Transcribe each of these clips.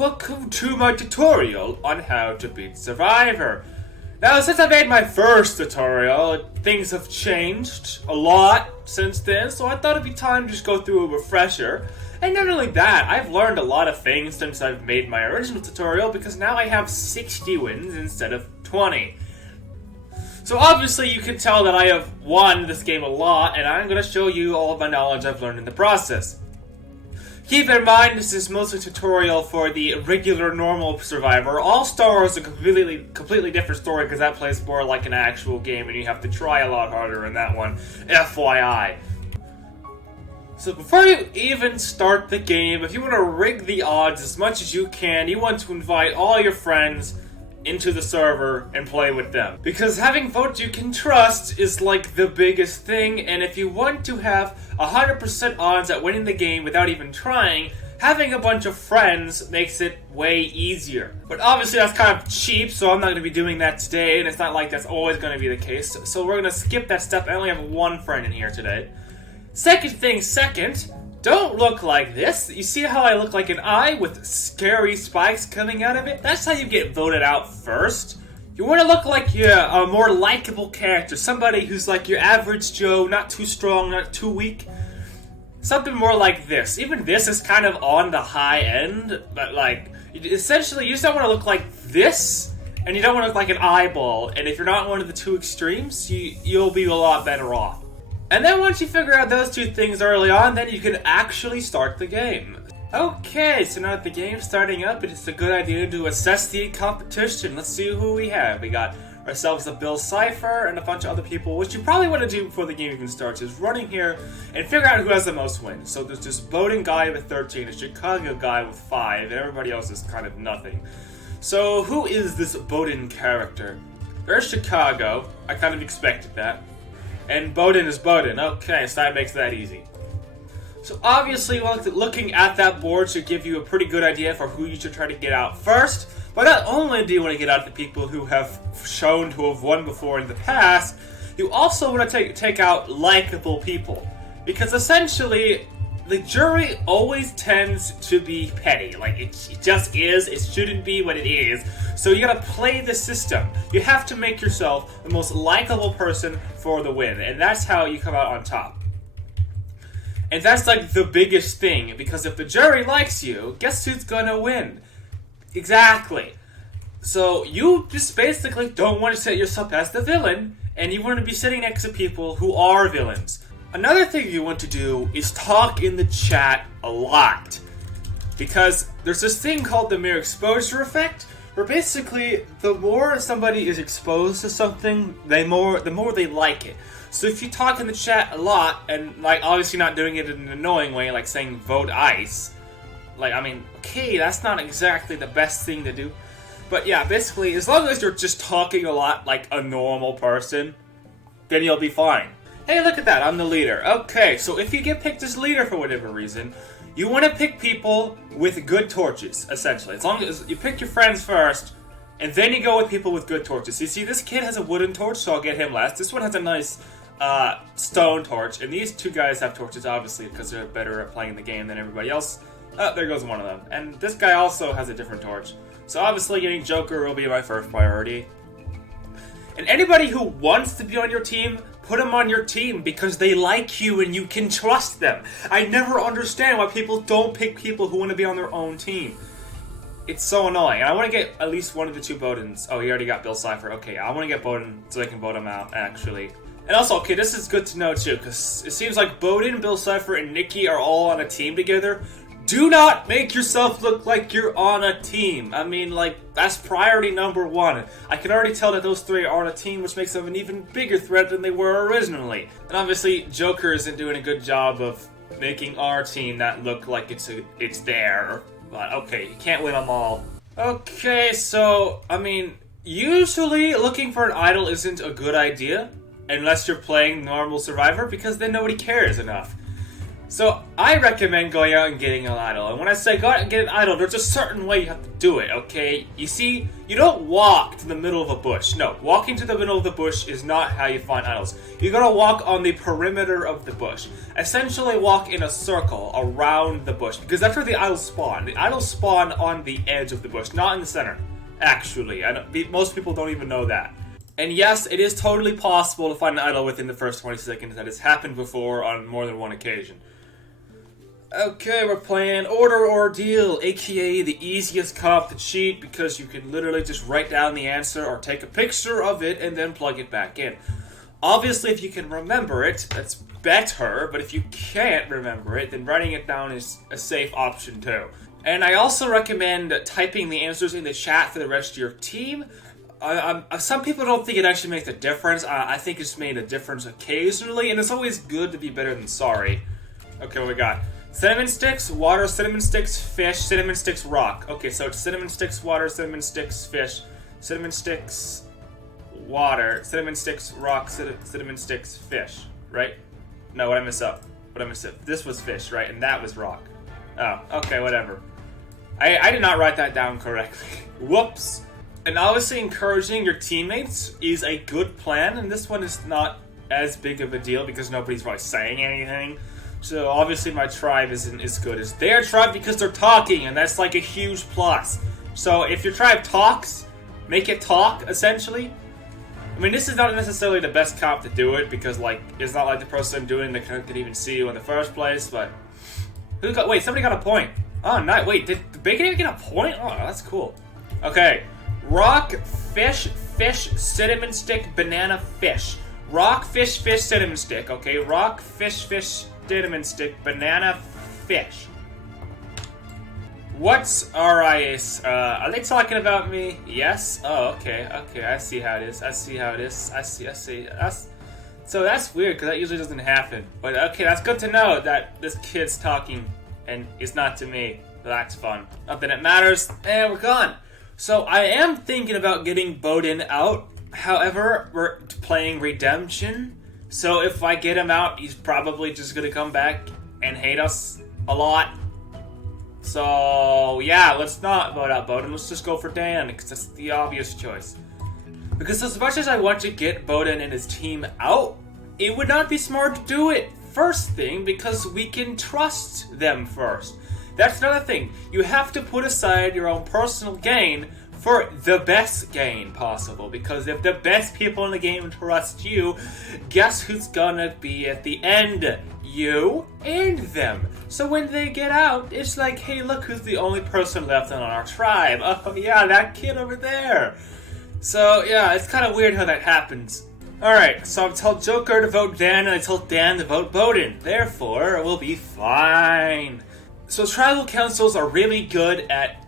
welcome to my tutorial on how to beat Survivor. Now, since I made my first tutorial, things have changed a lot since then, so I thought it'd be time to just go through a refresher. And not only that, I've learned a lot of things since I've made my original tutorial, because now I have 60 wins instead of 20. So obviously you can tell that I have won this game a lot, and I'm going to show you all of my knowledge I've learned in the process. Keep in mind, this is mostly a tutorial for the regular normal Survivor. All-Star is a completely different story because that plays more like an actual game and you have to try a lot harder in that one, FYI. So before you even start the game, if you want to rig the odds as much as you can, you want to invite all your friends into the server and play with them. Because having votes you can trust is like the biggest thing, and if you want to have 100% odds at winning the game without even trying, having a bunch of friends makes it way easier. But obviously that's kind of cheap, so I'm not going to be doing that today, and it's not like that's always going to be the case. So we're going to skip that step. I only have one friend in here today. Second thing second, don't look like this. You see how I look like an eye with scary spikes coming out of it? That's how you get voted out first. You want to look like you're a more likable character. Somebody who's like your average Joe, not too strong, not too weak. Something more like this. Even this is kind of on the high end, but like, essentially you just don't want to look like this, and you don't want to look like an eyeball. And if you're not one of the two extremes, you'll be a lot better off. And then once you figure out those two things early on, then you can actually start the game. Okay, so now that the game's starting up, it's a good idea to assess the competition. Let's see who we have. We got ourselves a Bill Cipher and a bunch of other people. What you probably want to do before the game even starts is run in here and figure out who has the most wins. So there's this Bowden guy with 13, a Chicago guy with 5, and everybody else is kind of nothing. So who is this Bowden character? There's Chicago. I kind of expected that. And Bowden is Bowden. Okay, so that makes that easy. So obviously, looking at that board should give you a pretty good idea for who you should try to get out first. But not only do you want to get out the people who have shown to have won before in the past, you also want to take out likable people. Because essentially, the jury always tends to be petty. Like, it just is. It shouldn't be what it is. So you gotta play the system. You have to make yourself the most likable person for the win. And that's how you come out on top. And that's like the biggest thing. Because if the jury likes you, guess who's gonna win? Exactly. So you just basically don't want to set yourself as the villain. And you want to be sitting next to people who are villains. Another thing you want to do is talk in the chat a lot. Because there's this thing called the mere exposure effect, where basically the more somebody is exposed to something, the more they like it. So if you talk in the chat a lot, and like obviously not doing it in an annoying way, like saying vote ICE, like I mean, okay, that's not exactly the best thing to do. But yeah, basically, as long as you're just talking a lot like a normal person, then you'll be fine. Hey, look at that, I'm the leader. Okay, so if you get picked as leader for whatever reason, you want to pick people with good torches, essentially. As long as you pick your friends first, and then you go with people with good torches. You see, this kid has a wooden torch, so I'll get him last. This one has a nice stone torch, and these two guys have torches, obviously, because they're better at playing the game than everybody else. Oh, there goes one of them. And this guy also has a different torch. So obviously getting Joker will be my first priority. And anybody who wants to be on your team, put them on your team because they like you and you can trust them. I never understand why people don't pick people who want to be on their own team. It's so annoying. And I want to get at least one of the two Bowdens. Oh, he already got Bill Cipher. Okay, I want to get Bowden so I can vote him out, actually. And also, okay, this is good to know too, because it seems like Bowden, Bill Cipher, and Nikki are all on a team together. Do not make yourself look like you're on a team. I mean, like, that's priority number one. I can already tell that those three are on a team, which makes them an even bigger threat than they were originally. And obviously, Joker isn't doing a good job of making our team not look like it's there. But okay, you can't win them all. Okay, so, I mean, usually looking for an idol isn't a good idea, unless you're playing normal Survivor, because then nobody cares enough. So I recommend going out and getting an idol. And when I say go out and get an idol, there's a certain way you have to do it, okay? You see, you don't walk to the middle of a bush. No, walking to the middle of the bush is not how you find idols. You gotta walk on the perimeter of the bush. Essentially walk in a circle around the bush, because that's where the idols spawn. The idols spawn on the edge of the bush, not in the center. Actually, most people don't even know that. And yes, it is totally possible to find an idol within the first 20 seconds. That has happened before on more than one occasion. Okay, we're playing Order Ordeal, aka the easiest comp to cheat because you can literally just write down the answer or take a picture of it and then plug it back in. Obviously, if you can remember it, that's better, but if you can't remember it, then writing it down is a safe option too. And I also recommend typing the answers in the chat for the rest of your team. Some people don't think it actually makes a difference. I think it's made a difference occasionally, and it's always good to be better than sorry. Okay, what we got? Cinnamon sticks, water, cinnamon sticks, fish, cinnamon sticks, rock. Okay, so it's cinnamon sticks, water, cinnamon sticks, fish, cinnamon sticks, water, cinnamon sticks, rock, cinnamon sticks, fish, right? No, what I miss up? What I miss up? This was fish, right? And that was rock. Oh, okay, whatever. I did not write that down correctly. Whoops. And obviously encouraging your teammates is a good plan, and this one is not as big of a deal because nobody's really saying anything. So obviously my tribe isn't as good as their tribe because they're talking, and that's like a huge plus. So if your tribe talks, make it talk, essentially. I mean, this is not necessarily the best comp to do it because, like, it's not like the person doing the could even see you in the first place, but... Wait, somebody got a point. Oh, nice. Wait, did Bacon even get a point? Oh, that's cool. Okay. Rock, fish, fish, cinnamon stick, banana, fish. Rock, fish, fish, cinnamon stick. Okay, rock, fish, fish, cinnamon stick, banana, fish. What's RIS? Are they talking about me? Yes? Oh, okay, I see how it is. I see. So that's weird, because that usually doesn't happen. But okay, that's good to know that this kid's talking, and it's not to me. That's fun. Not that it matters, and we're gone. So I am thinking about getting Bowden out. However, we're playing Redemption. So if I get him out, he's probably just going to come back and hate us a lot. So yeah, let's not vote out Bowden. Let's just go for Dan, because that's the obvious choice. Because as much as I want to get Bowden and his team out, it would not be smart to do it first thing, because we can trust them first. That's another thing. You have to put aside your own personal gain for the best gain possible, because if the best people in the game trust you, guess who's gonna be at the end? You and them. So when they get out, it's like, hey, look who's the only person left on our tribe. Oh yeah, that kid over there. So yeah, it's kind of weird how that happens. Alright, so I told Joker to vote Dan, and I told Dan to vote Bowden. Therefore, we'll be fine. So tribal councils are really good at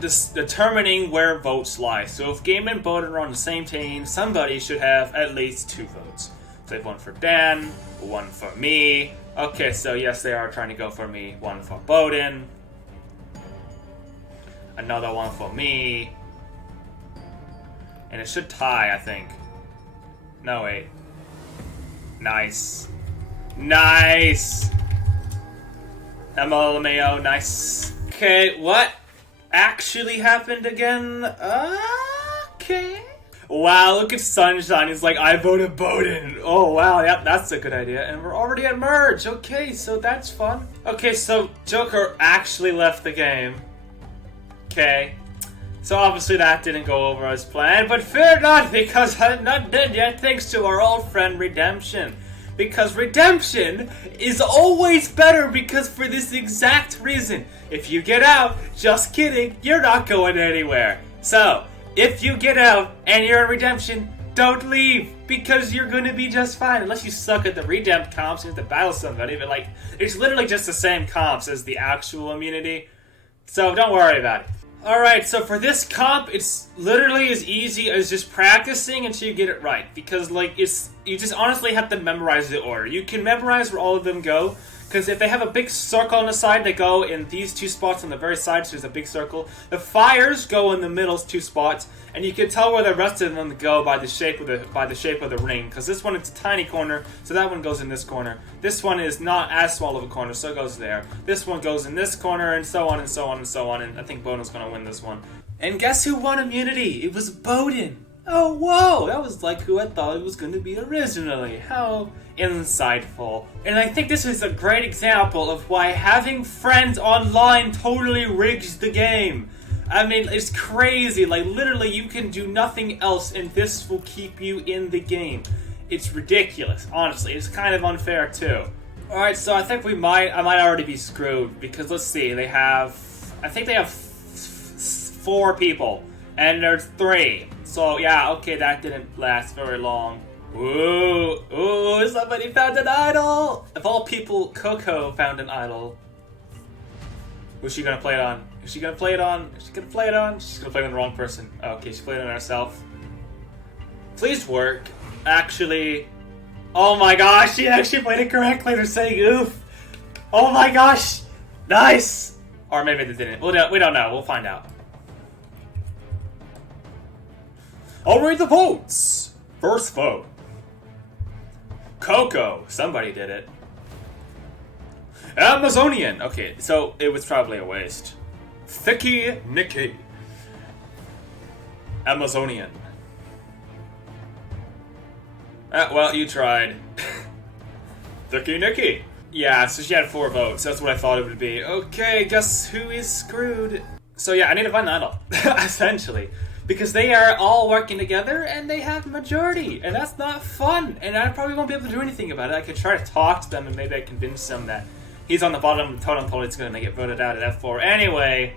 determining where votes lie. So if Game and Bowden are on the same team, somebody should have at least 2 votes. So one for Dan, 1 for me. Okay, so yes, they are trying to go for me. 1 for Bowden. Another 1 for me. And it should tie, I think. No, wait. Nice. Nice! MLMAO, nice. Okay, what actually happened again? Okay. Wow, look at Sunshine. He's like, I voted Bowden. Oh, wow, yep, that's a good idea. And we're already at merge. Okay, so that's fun. Okay, so Joker actually left the game. Okay. So obviously that didn't go over as planned, but fear not, because I'm not dead yet thanks to our old friend Redemption. Because Redemption is always better, because for this exact reason. If you get out, just kidding, you're not going anywhere. So, if you get out and you're in Redemption, don't leave, because you're going to be just fine. Unless you suck at the Redempt comps and you have to battle somebody, but like, it's literally just the same comps as the actual immunity. So don't worry about it. Alright, so for this comp, it's literally as easy as just practicing until you get it right. Because, like, you just honestly have to memorize the order. You can memorize where all of them go, Because if they have a big circle on the side, they go in these two spots on the very side, so there's a big circle. The fires go in the middle two spots, and you can tell where the rest of them go by the shape of the ring. Because this one, it's a tiny corner, so that one goes in this corner. This one is not as small of a corner, so it goes there. This one goes in this corner, and so on and so on and so on. And I think Boden's gonna win this one. And guess who won immunity? It was Boden. Oh, whoa! That was like who I thought it was going to be originally. How insightful. And I think this is a great example of why having friends online totally rigs the game. I mean, it's crazy. Like, literally, you can do nothing else, and this will keep you in the game. It's ridiculous, honestly. It's kind of unfair, too. Alright, so I think I might already be screwed, because let's see, I think they have 4 people, and there's 3. So, yeah, okay, that didn't last very long. Ooh, somebody found an idol! Of all people, Coco found an idol. Who's she gonna play it on? Is she gonna play it on? She's gonna play it on the wrong person. Okay, she played it on herself. Please work. Actually, oh my gosh, she actually played it correctly. They're saying oof. Oh my gosh, nice! Or maybe they didn't. We don't know, we'll find out. I'll read the votes. First vote. Coco. Somebody did it. Amazonian. Okay, so it was probably a waste. Thicky Nikki. Amazonian. Well, you tried. Thicky Nikki. Yeah, so she had 4 votes. That's what I thought it would be. Okay, guess who is screwed? So yeah, I need to find an idol. Essentially. Because they are all working together and they have majority, and that's not fun. And I probably won't be able to do anything about it. I could try to talk to them and maybe I convince them that he's on the bottom of the totem pole. It's going to get voted out at F4 anyway.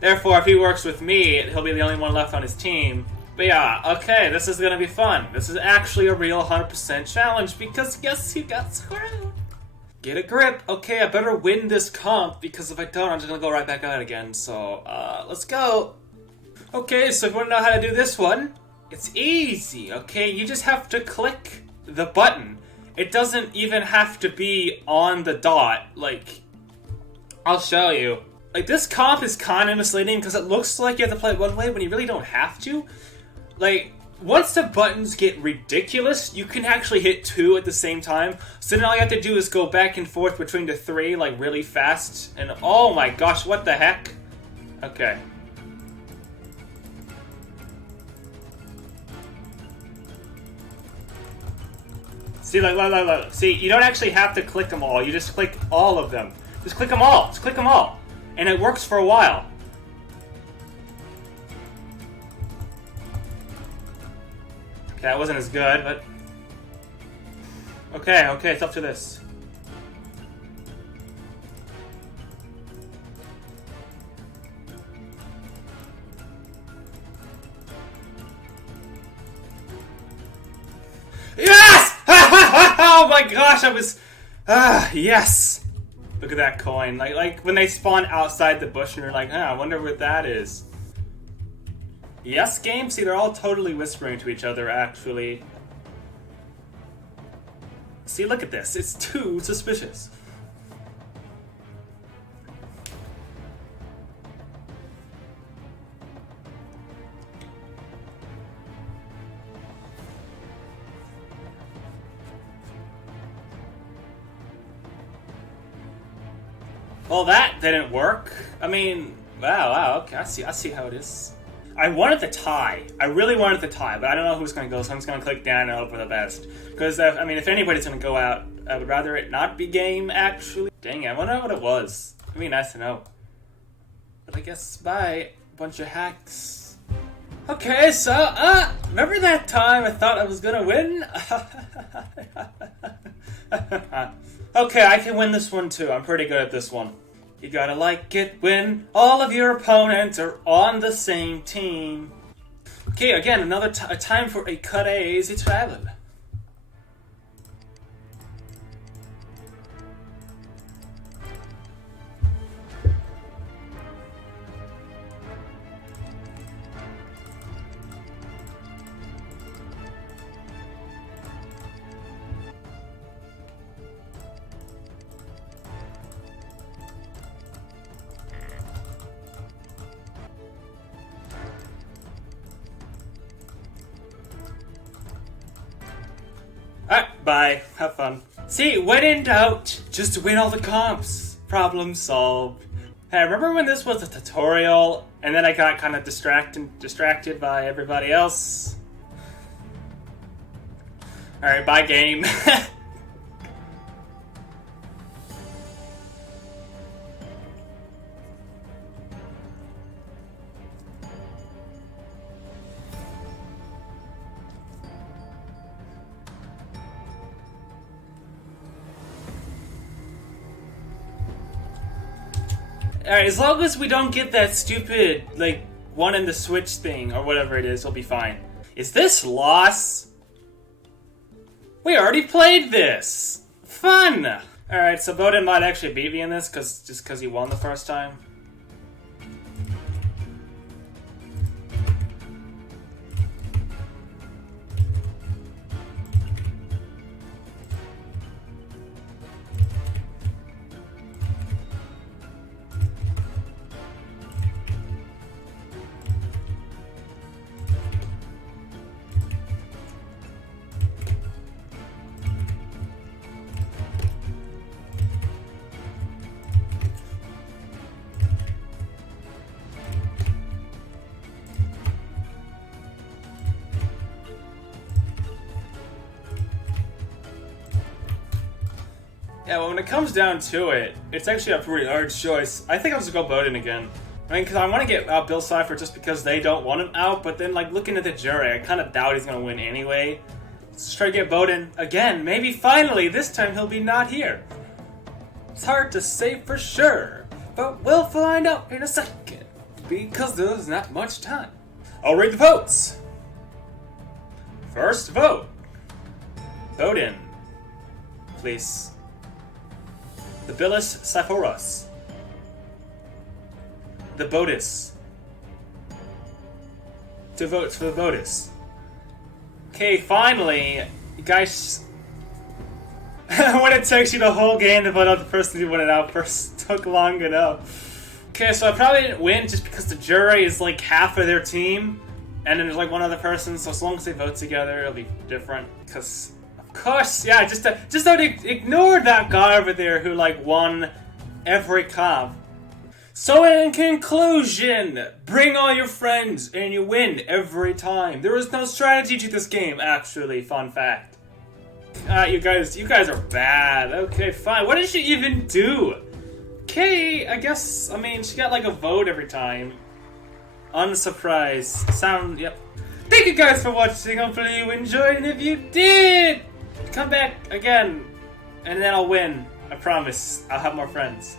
Therefore, if he works with me, he'll be the only one left on his team. But yeah, okay, this is going to be fun. This is actually a real 100% challenge because guess who got screwed? Get a grip. Okay, I better win this comp because if I don't, I'm just going to go right back out again. So, let's go. Okay, so if you want to know how to do this one, it's easy, okay? You just have to click the button. It doesn't even have to be on the dot. Like, I'll show you. Like, this comp is kind of misleading because it looks like you have to play it one way when you really don't have to. Like, once the buttons get ridiculous, you can actually hit 2 at the same time. So then all you have to do is go back and forth between the 3, like, really fast. And oh my gosh, what the heck? Okay. See, look. See, you don't actually have to click them all. You just click all of them. Just click them all. Just click them all. And it works for a while. Okay, that wasn't as good, but... Okay, it's up to this. Yes! Oh my gosh, I was... yes! Look at that coin. Like when they spawn outside the bush and you're like, I wonder what that is. Yes, game? See, they're all totally whispering to each other, actually. See, look at this. It's too suspicious. Well, that didn't work. I mean, wow, okay, I see how it is. I wanted the tie. I really wanted the tie, but I don't know who's going to go, so I'm just going to click down and hope for the best. Because, I mean, if anybody's going to go out, I would rather it not be game, actually. Dang it, I wonder what it was. It'd be nice to know. But I guess, bye, bunch of hacks. Okay, so, remember that time I thought I was going to win? Okay, I can win this one too. I'm pretty good at this one. You gotta like it when all of your opponents are on the same team. Okay, again, another time for a crazy travel. Alright, bye. Have fun. See, when in doubt, just win all the comps. Problem solved. Hey, remember when this was a tutorial and then I got kind of distracted by everybody else? Alright, bye game. Alright, as long as we don't get that stupid, like, one in the switch thing, or whatever it is, we'll be fine. Is this loss? We already played this! Fun! Alright, so Bowden might actually beat me in this, just because he won the first time. Yeah, well, when it comes down to it, it's actually a pretty hard choice. I think I'm just gonna go Bowden again. I mean, because I want to get out Bill Cipher just because they don't want him out, but then, like, looking at the jury, I kind of doubt he's gonna win anyway. Let's try to get Bowden again. Maybe finally, this time he'll be not here. It's hard to say for sure, but we'll find out in a second, because there's not much time. I'll read the votes. First vote. Bowden. Please. The Billis Cyphoros. The Bodis. 2 votes for the Bodis. Okay, finally, you guys. When it takes you the whole game to vote out the person who went it out first, took long enough. Okay, so I probably didn't win just because the jury is like half of their team, and then there's like one other person. So as long as they vote together, it'll be different. Because. Of course, yeah, just don't ignore that guy over there who, like, won every comp. So in conclusion, bring all your friends and you win every time. There is no strategy to this game, actually, fun fact. You guys are bad. Okay, fine. What did she even do? Okay, I guess, I mean, she got, like, a vote every time. Unsurprised. Yep. Thank you guys for watching. Hopefully you enjoyed, and if you did, come back again, and then I'll win. I promise. I'll have more friends.